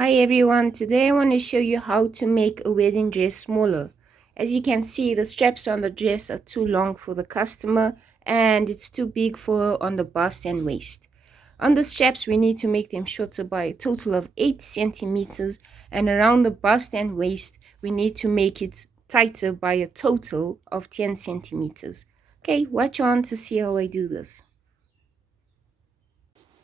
Hi everyone, today I want to show you how to make a wedding dress smaller. As you can see, the straps on the dress are too long for the customer and it's too big for her on the bust and waist. On the straps, we need to make them shorter by a total of 8 centimeters, and around the bust and waist, we need to make it tighter by a total of 10 centimeters. Okay, watch on to see how I do this.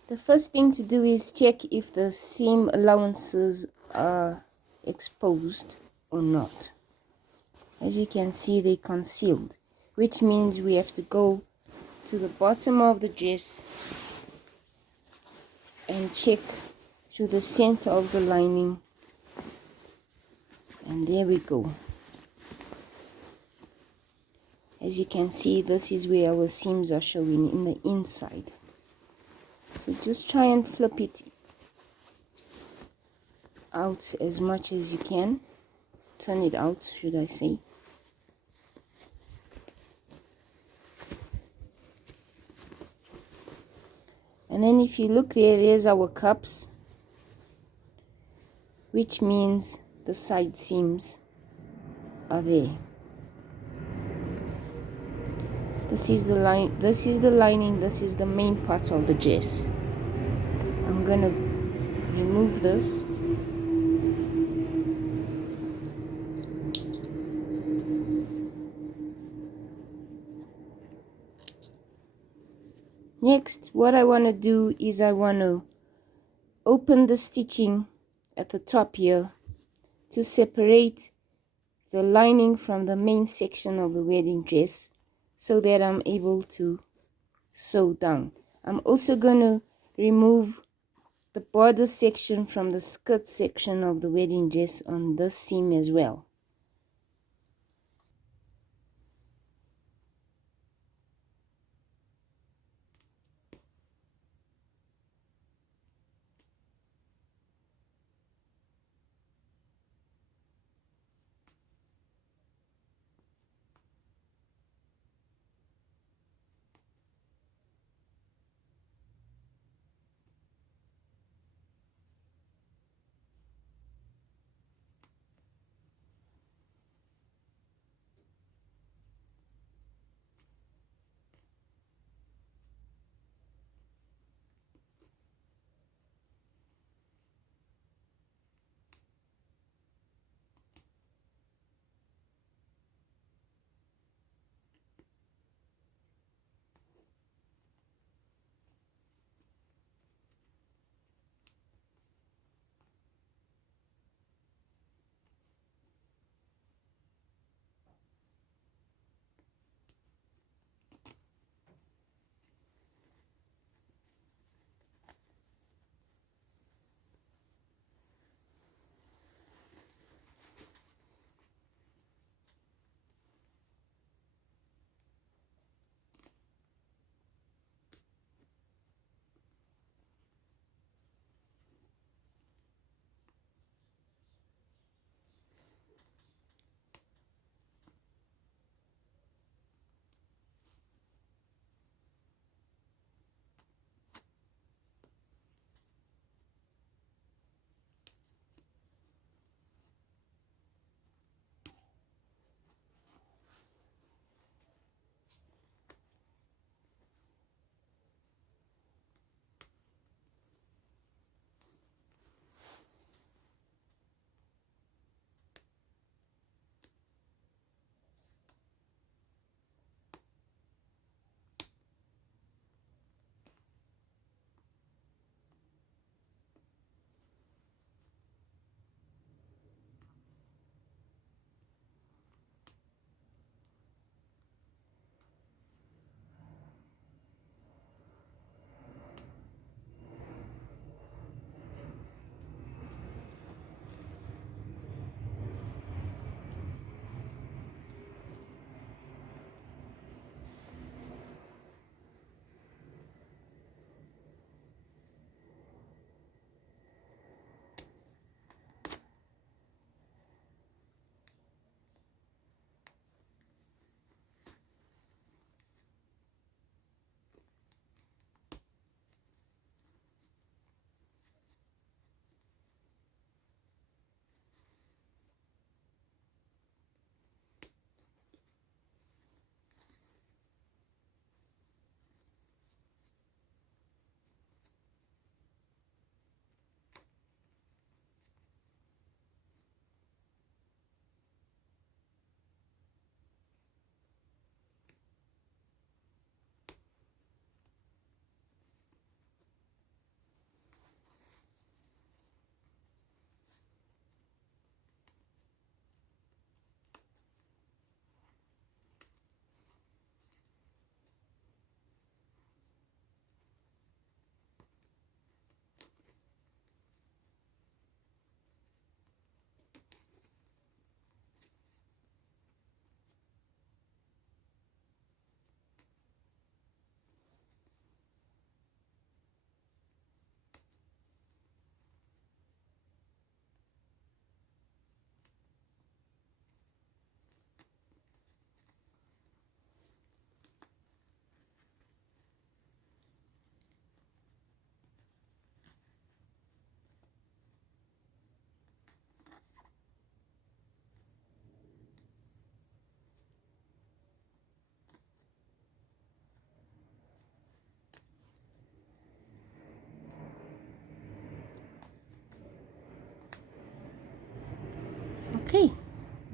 The first thing to do is check if the seam allowances are exposed or not. As you can see, they're concealed, which means we have to go to the bottom of the dress and check through the center of the lining, and there we go. As you can see, this is where our seams are showing in the inside. So just try and flip it out as much as you can. Turn it out, should I say. And then if you look there, there's our cups, which means the side seams are there. This is the line, this is the lining, this is the main part of the dress. I'm gonna remove this. Next, what I want to do is I want to open the stitching at the top here to separate the lining from the main section of the wedding dress so that I'm able to sew down. I'm also going to remove the border section from the skirt section of the wedding dress on this seam as well.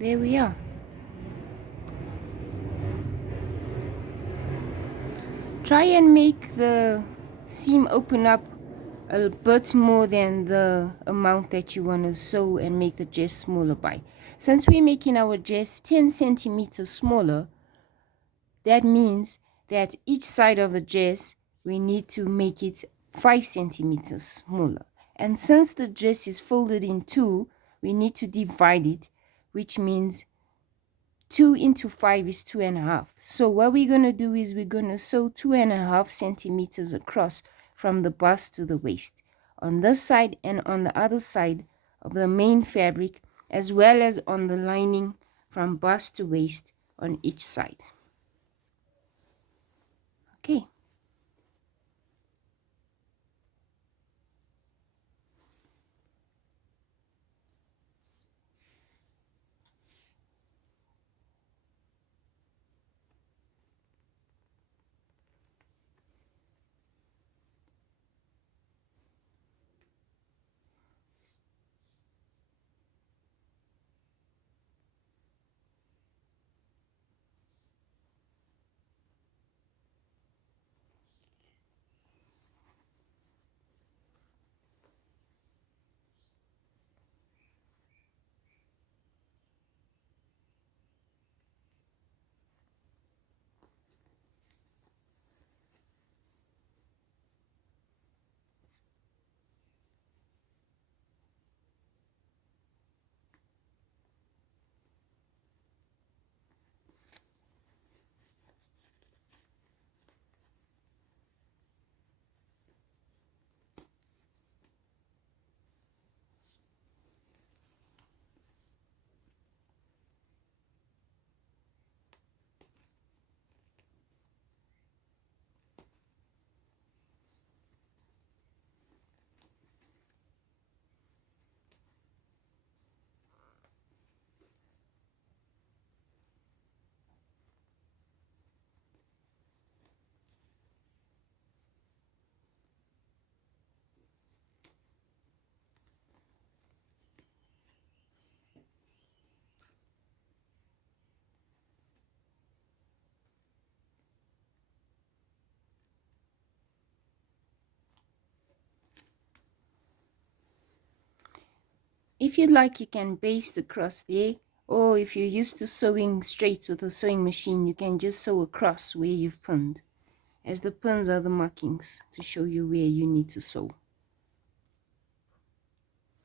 there we are. Try and make the seam open up a bit more than the amount that you want to sew and make the dress smaller by. Since we're making our dress 10 centimeters smaller, that means that each side of the dress we need to make it 5 centimeters smaller. And since the dress is folded in two, we need to divide it, which means 2 into 5 is 2.5. So what we're going to do is we're going to sew 2.5 centimeters across from the bust to the waist on this side and on the other side of the main fabric, as well as on the lining from bust to waist on each side. Okay. If you'd like, you can baste across there, or if you're used to sewing straight with a sewing machine, you can just sew across where you've pinned, as the pins are the markings to show you where you need to sew.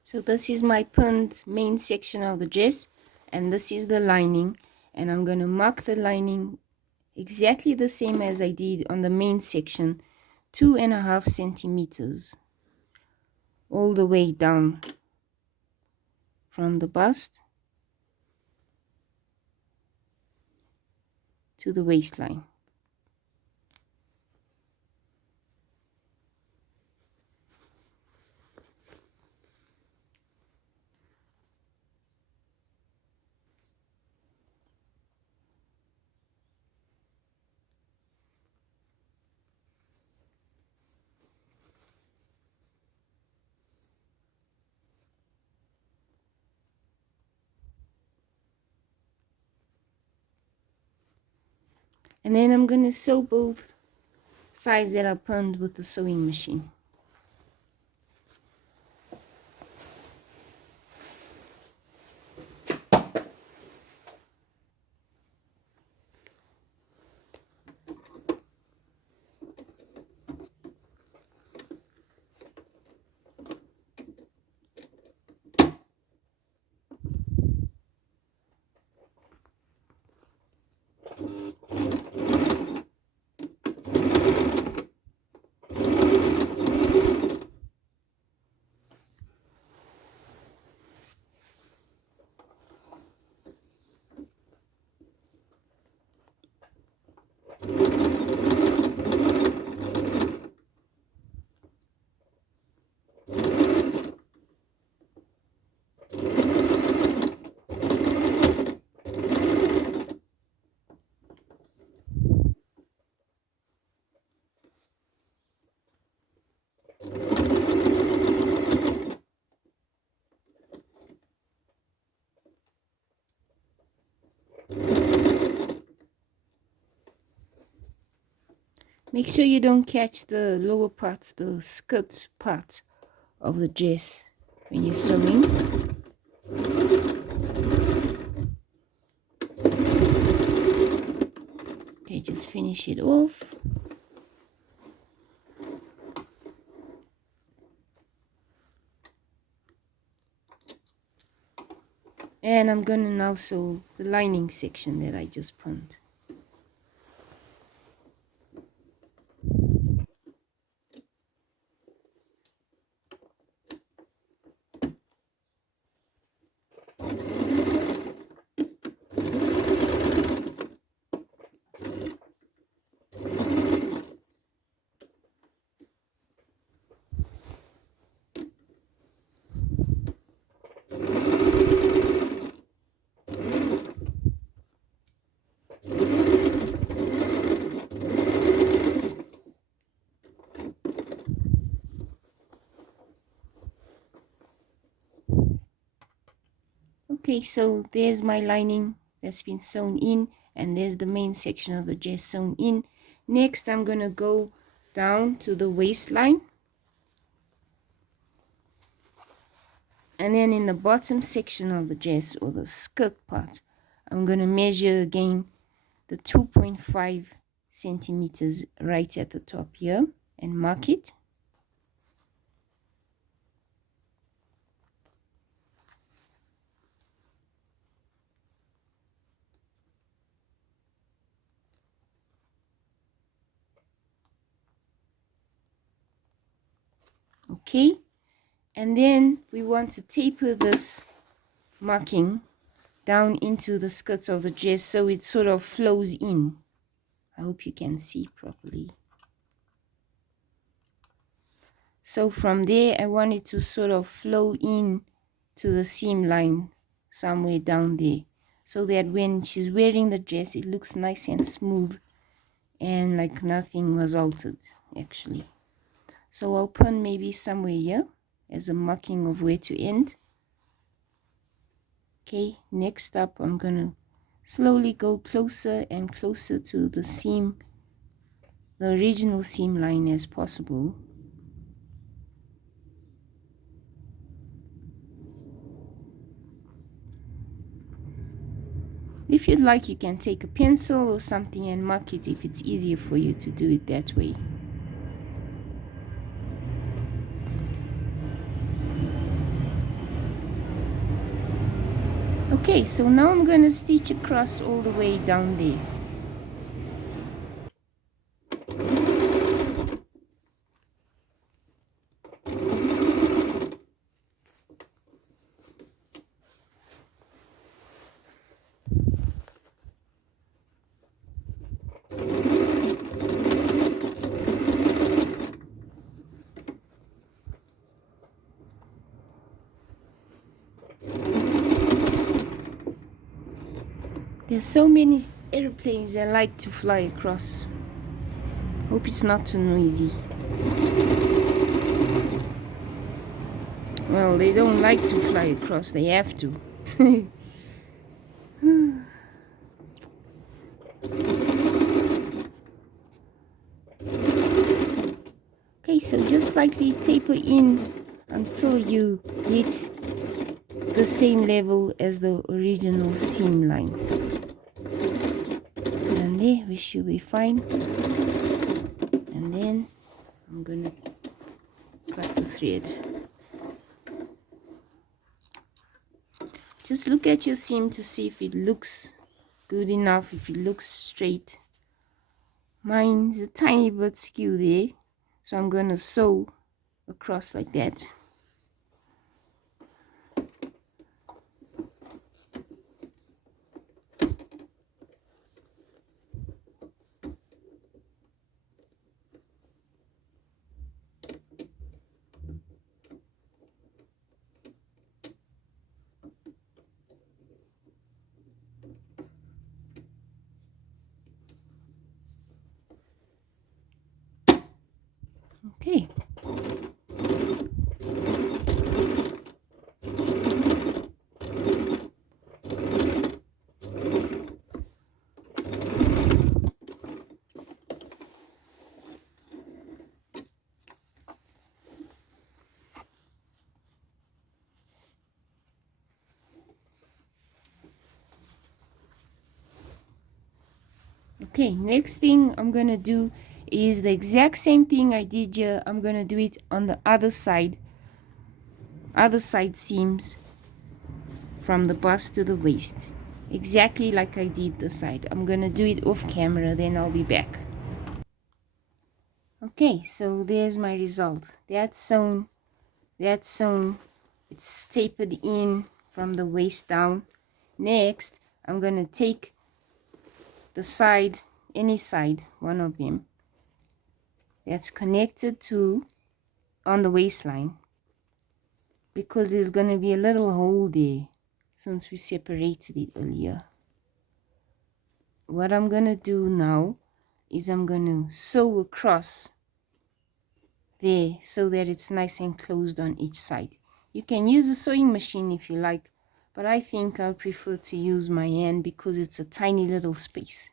So this is my pinned main section of the dress, and this is the lining, and I'm going to mark the lining exactly the same as I did on the main section, 2.5 centimeters all the way down from the bust to the waistline. And then I'm going to sew both sides that are pinned with the sewing machine. Make sure you don't catch the lower parts, the skirt part of the dress when you're sewing. Okay, just finish it off. And I'm gonna now sew the lining section that I just pinned. Okay, so there's my lining that's been sewn in, and there's the main section of the dress sewn in. Next, I'm gonna go down to the waistline, and then in the bottom section of the dress, or the skirt part, I'm gonna measure again the 2.5 centimeters right at the top here and mark it. Okay, and then we want to taper this marking down into the skirts of the dress so it sort of flows in. I hope you can see properly. So from there, I want it to sort of flow in to the seam line somewhere down there, so that when she's wearing the dress, it looks nice and smooth and like nothing was altered actually. So I'll pin maybe somewhere here as a marking of where to end. Okay, next up I'm gonna slowly go closer and closer to the seam, the original seam line as possible. If you'd like, you can take a pencil or something and mark it if it's easier for you to do it that way. Okay, so now I'm going to stitch across all the way down there. There's so many airplanes that like to fly across. Hope it's not too noisy. Well, they don't like to fly across, they have to. Okay, so just slightly taper in until you hit the same level as the original seam line. And there we should be fine. And then I'm gonna cut the thread. Just look at your seam to see if it looks good enough, if it looks straight. Mine's a tiny bit skew there, so I'm gonna sew across like that. Okay. Okay, next thing I'm gonna do is the exact same thing I did here. I'm gonna do it on the other side seams from the bust to the waist, exactly like I did the side. I'm gonna do it off camera, then I'll be back. Okay, so there's my result. That's sewn, it's tapered in from the waist down. Next, I'm gonna take the side, any side, one of them, that's connected to on the waistline, because there's gonna be a little hole there since we separated it earlier. What I'm gonna do now is I'm gonna sew across there so that it's nice and closed on each side. You can use a sewing machine if you like, but I think I prefer to use my hand because it's a tiny little space.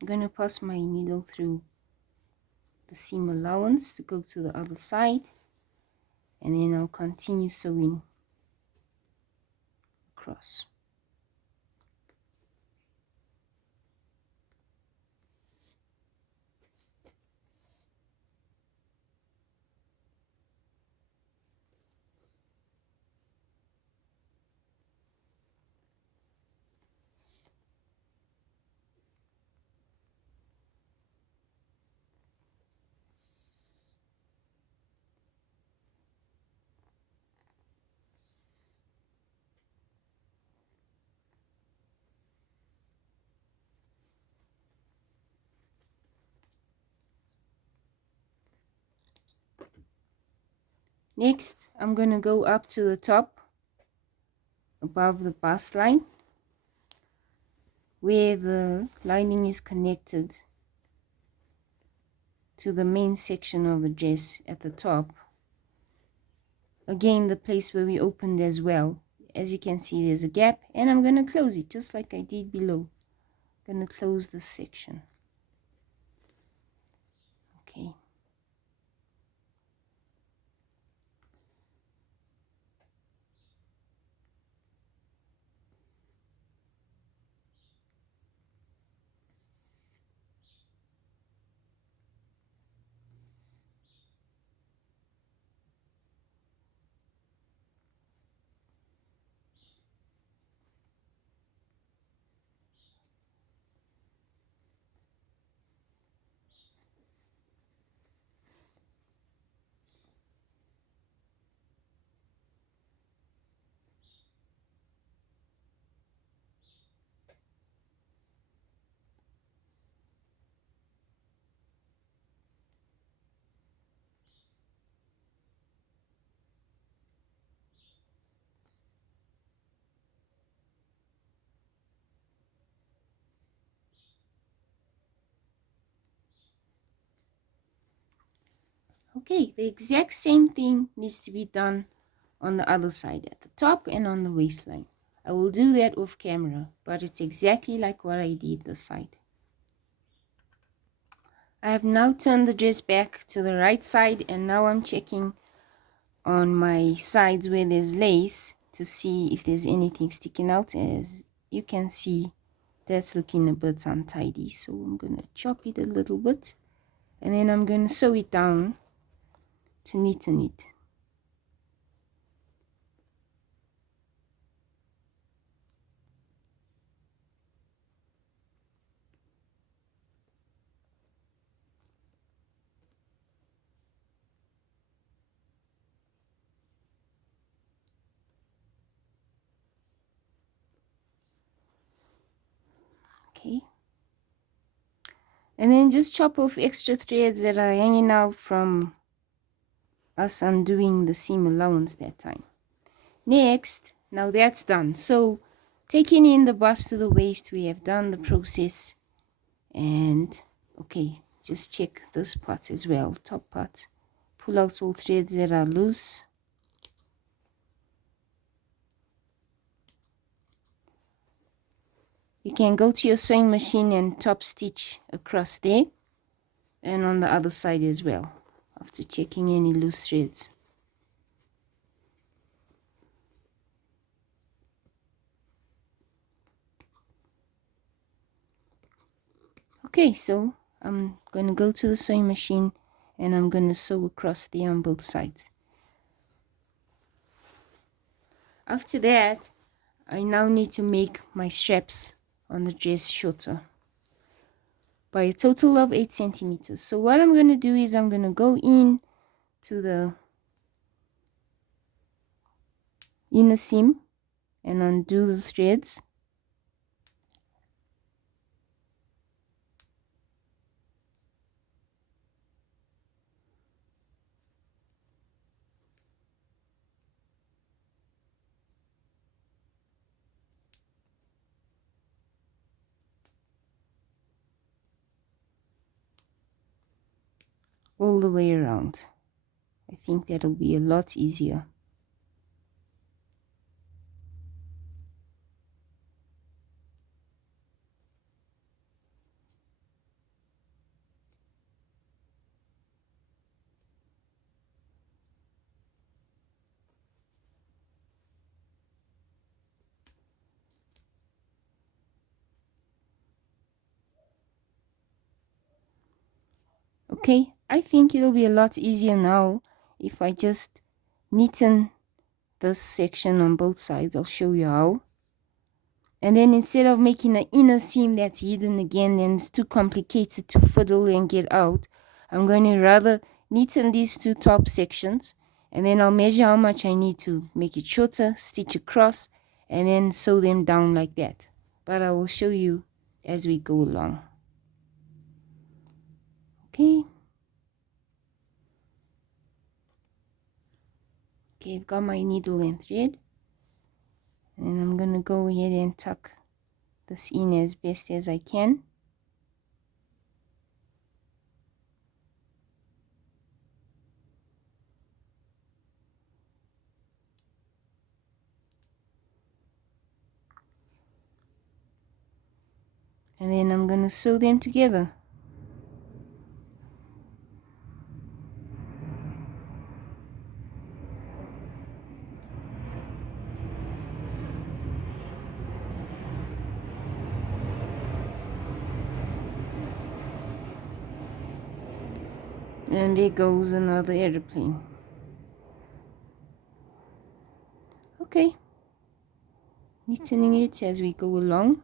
I'm gonna pass my needle through the seam allowance to go to the other side, and then I'll continue sewing across. Next, I'm gonna go up to the top above the bust line where the lining is connected to the main section of the dress at the top. Again, the place where we opened as well. As you can see, there's a gap, and I'm gonna close it just like I did below. I'm gonna close this section. Okay. Okay, the exact same thing needs to be done on the other side, at the top and on the waistline. I will do that off camera, but it's exactly like what I did this side. I have now turned the dress back to the right side, and now I'm checking on my sides where there's lace to see if there's anything sticking out. As you can see, that's looking a bit untidy, so I'm gonna chop it a little bit, and then I'm gonna sew it down to neaten it. And then just chop off extra threads that are hanging out from us undoing the seam allowance that time. Next, now that's done. So taking in the bust to the waist, we have done the process. And okay, just check this part as well, top part. Pull out all threads that are loose. You can go to your sewing machine and top stitch across there and on the other side as well after checking any loose threads. Okay, so I'm going to go to the sewing machine and I'm going to sew across there on both sides. After that, I now need to make my straps on the dress shorter by a total of 8 centimeters. So what I'm going to do is I'm going to go in to the inner seam and undo the threads. All the way around. I think that'll be a lot easier. Okay, I think it'll be a lot easier now if I just neaten this section on both sides. I'll show you how. And then instead of making an inner seam that's hidden again and it's too complicated to fiddle and get out, I'm going to rather neaten these two top sections, and then I'll measure how much I need to make it shorter, stitch across, and then sew them down like that. But I will show you as we go along. Okay. Okay, I've got my needle and thread, and I'm gonna go ahead and tuck this in as best as I can. And then I'm gonna sew them together. And there goes another airplane. Okay, neatening it as we go along.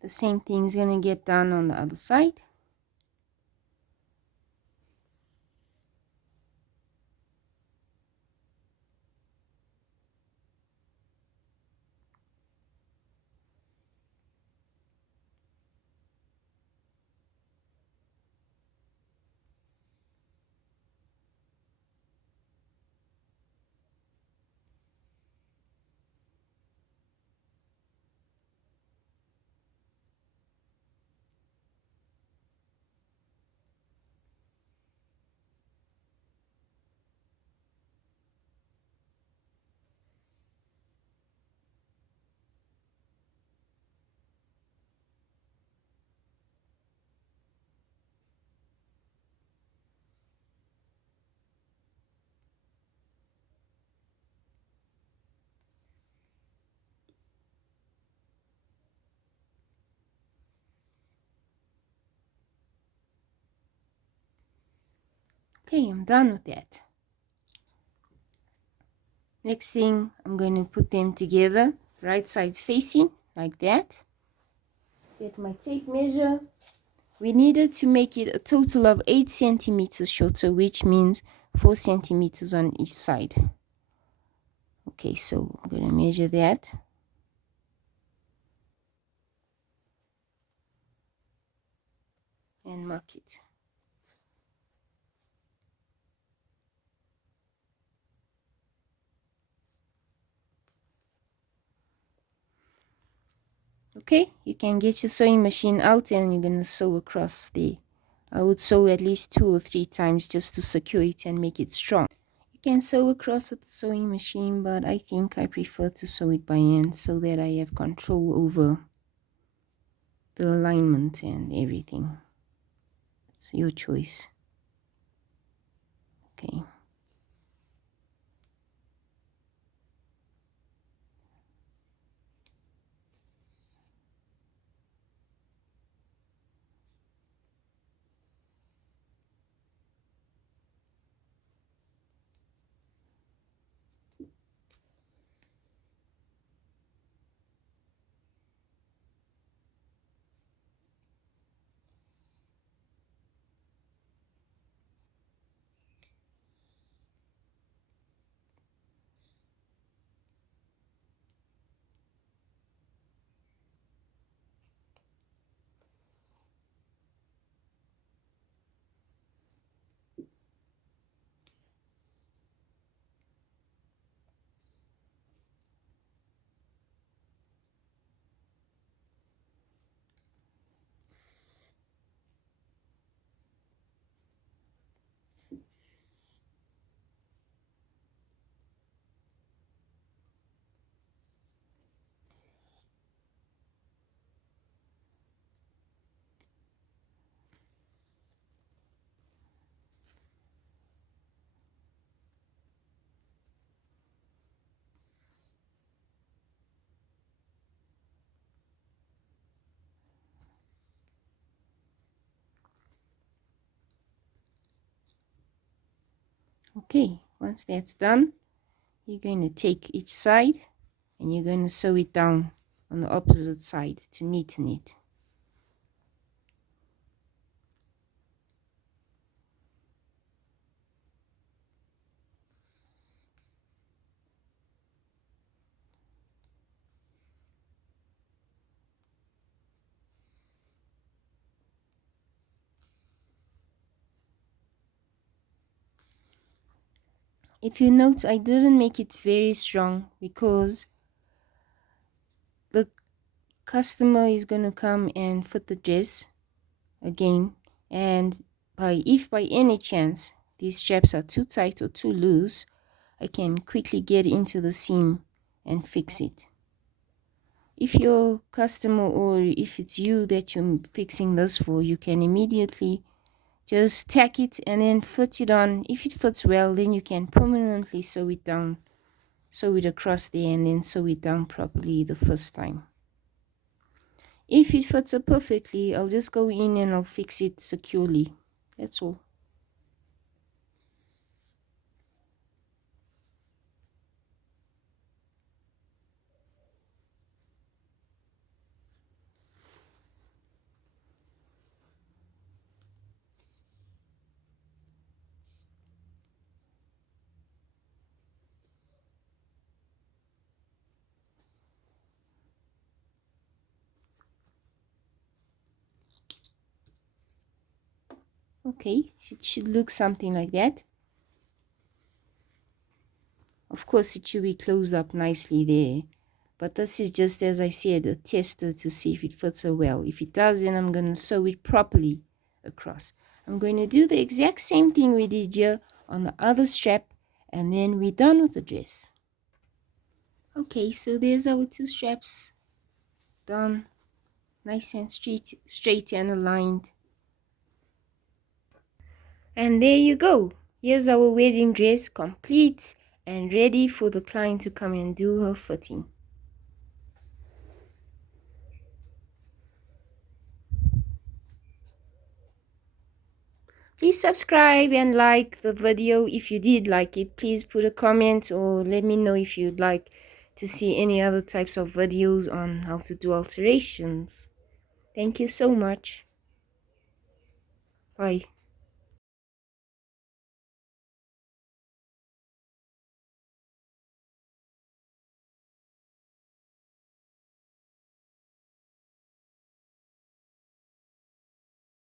The same thing is gonna get done on the other side. Okay, I'm done with that. Next thing, I'm going to put them together, right sides facing, like that. Get my tape measure. We needed to make it a total of 8 centimeters shorter, which means 4 centimeters on each side. Okay, so I'm going to measure that. And mark it. Okay, you can get your sewing machine out and you're going to sew across there. I would sew at least 2 or 3 times just to secure it and make it strong. You can sew across with the sewing machine, but I think I prefer to sew it by hand so that I have control over the alignment and everything. It's your choice. Okay. Okay, once that's done, you're going to take each side and you're going to sew it down on the opposite side to neaten it. If you note, I didn't make it very strong because the customer is going to come and fit the dress again, and if by any chance these straps are too tight or too loose, I can quickly get into the seam and fix it. If your customer or if it's you that you're fixing this for, you can immediately just tack it and then fit it on. If it fits well, then you can permanently sew it down, sew it across there, and then sew it down properly the first time. If it fits up perfectly, I'll just go in and I'll fix it securely. That's all. Okay, it should look something like that. Of course, it should be closed up nicely there. But this is just, as I said, a tester to see if it fits so well. If it does, then I'm going to sew it properly across. I'm going to do the exact same thing we did here on the other strap, and then we're done with the dress. Okay, so there's our 2 straps done, nice and straight and aligned. And there you go. Here's our wedding dress complete and ready for the client to come and do her fitting. Please subscribe and like the video if you did like it. Please put a comment or let me know if you'd like to see any other types of videos on how to do alterations. Thank you so much. Bye.